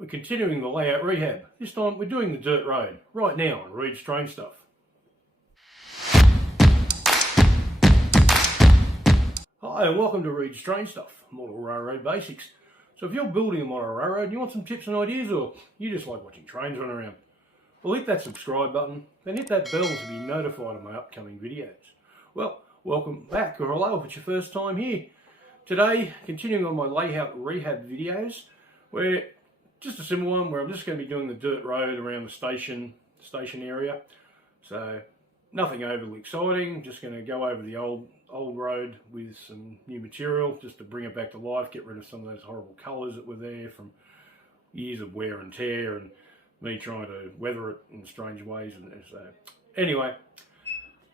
We're continuing the layout rehab. This time we're doing the dirt road, right now on Reed Strange Stuff. Hi and welcome to Reed Strange Stuff, Model Railroad Basics. So if you're building a model railroad and you want some tips and ideas, or you just like watching trains run around, well, hit that subscribe button, then hit that bell to be notified of my upcoming videos. Well, welcome back, or hello if it's your first time here. Today, continuing on my layout rehab videos, where just a simple one where I'm just going to be doing the dirt road around the station area. So nothing overly exciting, just going to go over the old road with some new material just to bring it back to life, get rid of some of those horrible colours that were there from years of wear and tear and me trying to weather it in strange ways. And so anyway,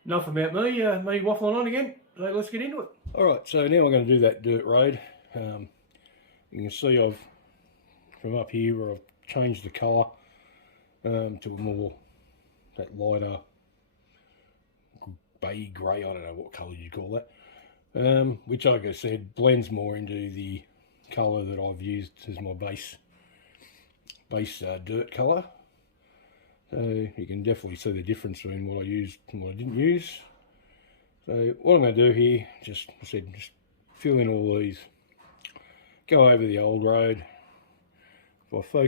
enough about me waffling on again, so let's get into it. Alright, so now I'm going to do that dirt road. You can see I've, from up here where I've changed the colour to a more, that lighter bay grey, I don't know what colour you call that, which like I said blends more into the colour that I've used as my base dirt colour. So you can definitely see the difference between what I used and what I didn't use. So what I'm going to do here, just fill in all these, go over the old road. If I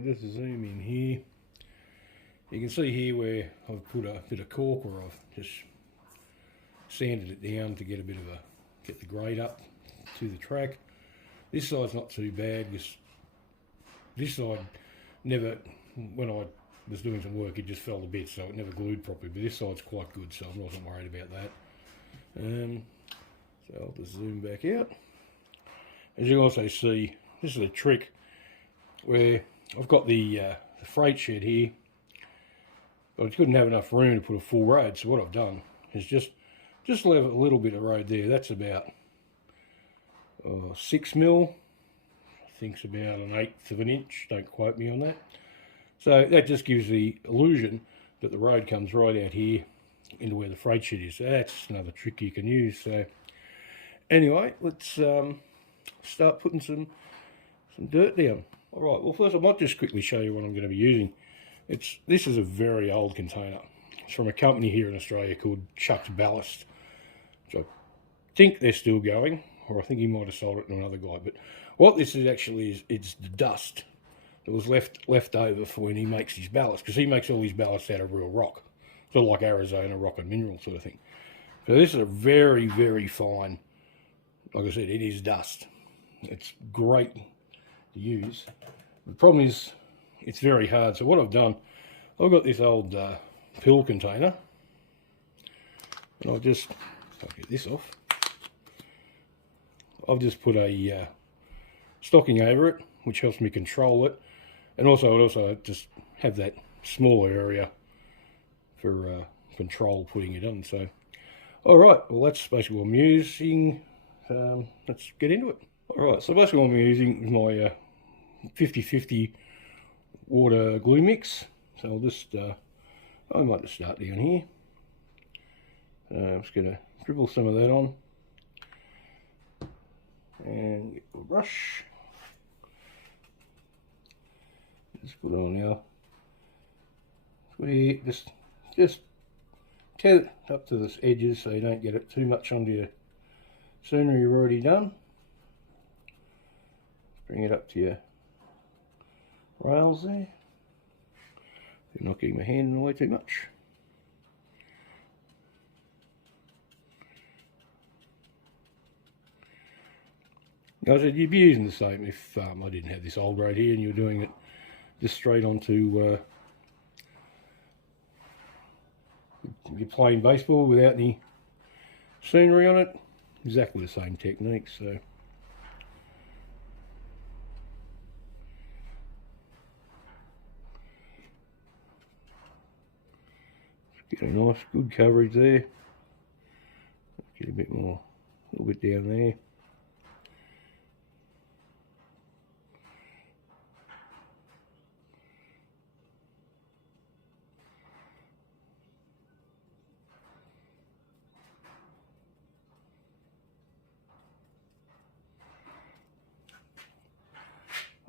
just zoom in here, you can see here where I've put a bit of caulk, or I've just sanded it down to get get the grade up to the track. This side's not too bad because this side never, when I was doing some work, it just fell to bits, so it never glued properly. But this side's quite good, so I wasn't worried about that. So I'll just zoom back out. As you can also see, this is a trick where I've got the freight shed here, but I couldn't have enough room to put a full road. So what I've done is just leave a little bit of road there. That's about 6 mil. I think it's about 1/8 of an inch. Don't quote me on that. So that just gives the illusion that the road comes right out here into where the freight shed is. So that's another trick you can use. So anyway, let's start putting some dirt down. All right, well first I might just quickly show you what I'm going to be using. This is a very old container. It's from a company here in Australia called Chuck's Ballast, which I think they're still going, or I think he might have sold it to another guy. But what this is actually is, it's the dust that was left over for when he makes his ballast, because he makes all his ballast out of real rock, sort of like Arizona rock and mineral sort of thing. So this is a very, very fine, like I said, it is dust. It's great to use. The problem is it's very hard. So what I've done, I've got this old pill container, and I'll get this off. I've just put a stocking over it, which helps me control it, and also just have that smaller area for control putting it on. So all right, well that's basically what I'm using. Let's get into it. All right, so basically what I'm using is my 50/50 water glue mix. So I'll just I might just start down here. I'm just going to dribble some of that on and get a brush. Just put it on now. Just tear it up to the edges so you don't get it too much onto your scenery you've already done. Bring it up to your rails there. I'm not getting my hand in the way too much. As I said, you'd be using the same if I didn't have this old road here and you were doing it just straight onto your plain baseball without any scenery on it. Exactly the same technique. So get a nice good coverage there. Get a bit more, a little bit down there.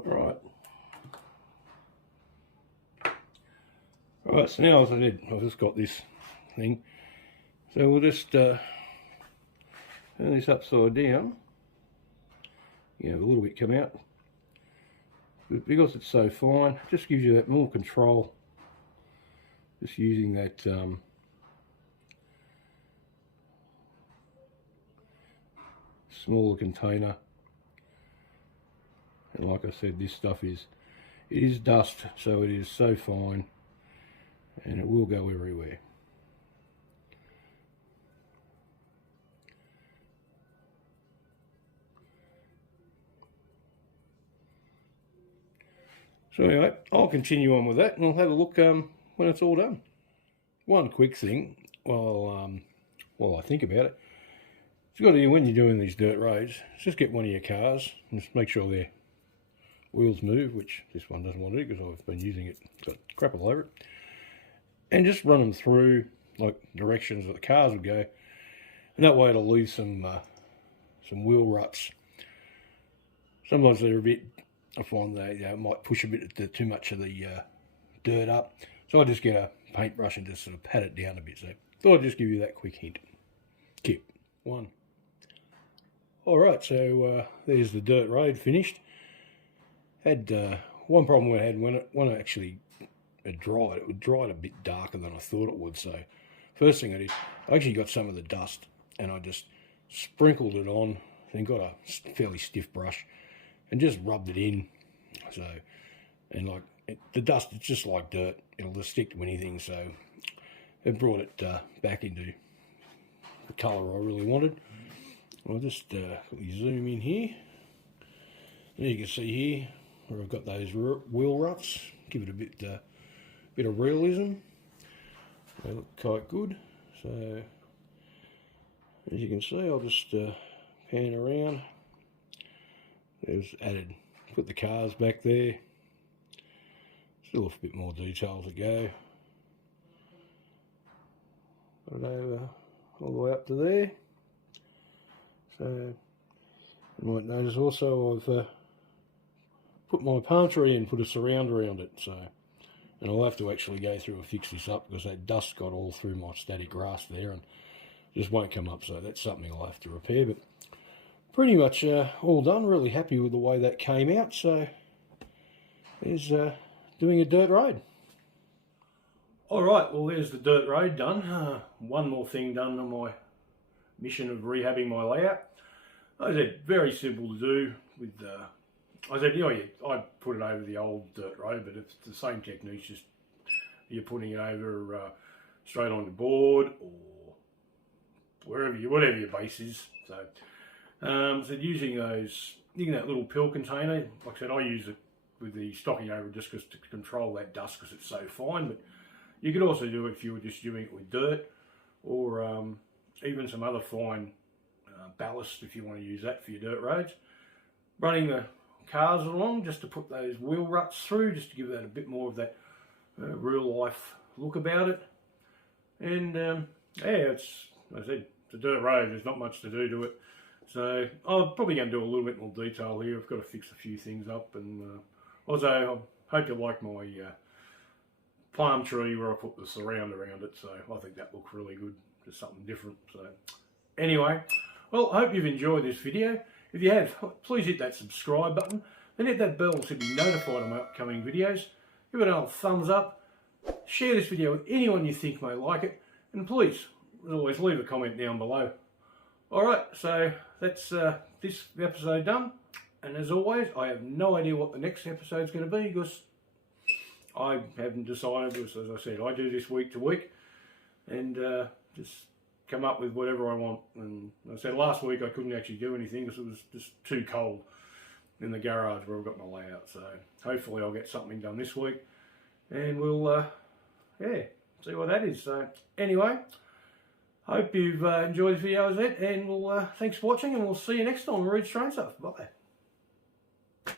All right, Right, so now as I did, I've just got this thing. So we'll just turn this upside down. You have a little bit come out. But because it's so fine, it just gives you that more control. Just using that smaller container. And like I said, this stuff it is dust, so it is so fine and it will go everywhere. So anyway, I'll continue on with that and we'll have a look when it's all done. One quick thing while I think about it, you've got to do when you're doing these dirt roads, just get one of your cars and just make sure their wheels move, which this one doesn't want to do because I've been using it, it's got crap all over it, and just run them through like directions that the cars would go, and that way it'll leave some wheel ruts. Sometimes they're a bit, I find they might push a bit too much of the dirt up, so I just get a paintbrush and just sort of pat it down a bit. So thought I'd just give you that quick hint. Tip 1. Alright, so there's the dirt road finished. Had one problem I had when it actually dried, it dried a bit darker than I thought it would. So first thing I did, I actually got some of the dust and I just sprinkled it on and got a fairly stiff brush and just rubbed it in. So, and like the dust, it's just like dirt, it'll just stick to anything. So it brought it back into the colour I really wanted. I'll just quickly zoom in here. And you can see here where I've got those wheel ruts, give it a bit of realism. They look quite good. So as you can see, I'll just pan around. There's added, put the cars back there. Still a bit more detail to go. Put it over all the way up to there. So you might notice also I've put my palm tree in, put a surround around it. So, and I'll have to actually go through and fix this up because that dust got all through my static grass there and just won't come up. So that's something I'll have to repair. But pretty much all done. Really happy with the way that came out. So there's doing a dirt road. Alright, well there's the dirt road done. One more thing done on my mission of rehabbing my layout. I said very simple to do with I said, yeah, I put it over the old dirt road, but it's the same technique, just you're putting it over straight on the board or whatever your base is. So, so using that little pill container, like I said, I use it with the stocking over just to control that dust because it's so fine. But you could also do it if you were just doing it with dirt or even some other fine ballast if you want to use that for your dirt roads. Running the cars along just to put those wheel ruts through, just to give that a bit more of that real life look about it. And yeah, it's, as I said, it's a dirt road, there's not much to do to it. So I'm probably going to do a little bit more detail here. I've got to fix a few things up, and also I hope you like my palm tree where I put the surround around it. So I think that looks really good, just something different. So anyway, well, I hope you've enjoyed this video. If you have, please hit that subscribe button and hit that bell to be notified of my upcoming videos. Give it a thumbs up, share this video with anyone you think may like it, and please, as always, leave a comment down below. Alright, so that's this episode done, and as always, I have no idea what the next episode is going to be because I haven't decided, because as I said, I do this week to week, and just come up with whatever I want. And I said last week I couldn't actually do anything because it was just too cold in the garage where I've got my layout. So hopefully I'll get something done this week, and we'll yeah, see what that is. So anyway, hope you've enjoyed the video as that, and we'll thanks for watching, and we'll see you next time on Rude's Terrain Stuff. Bye.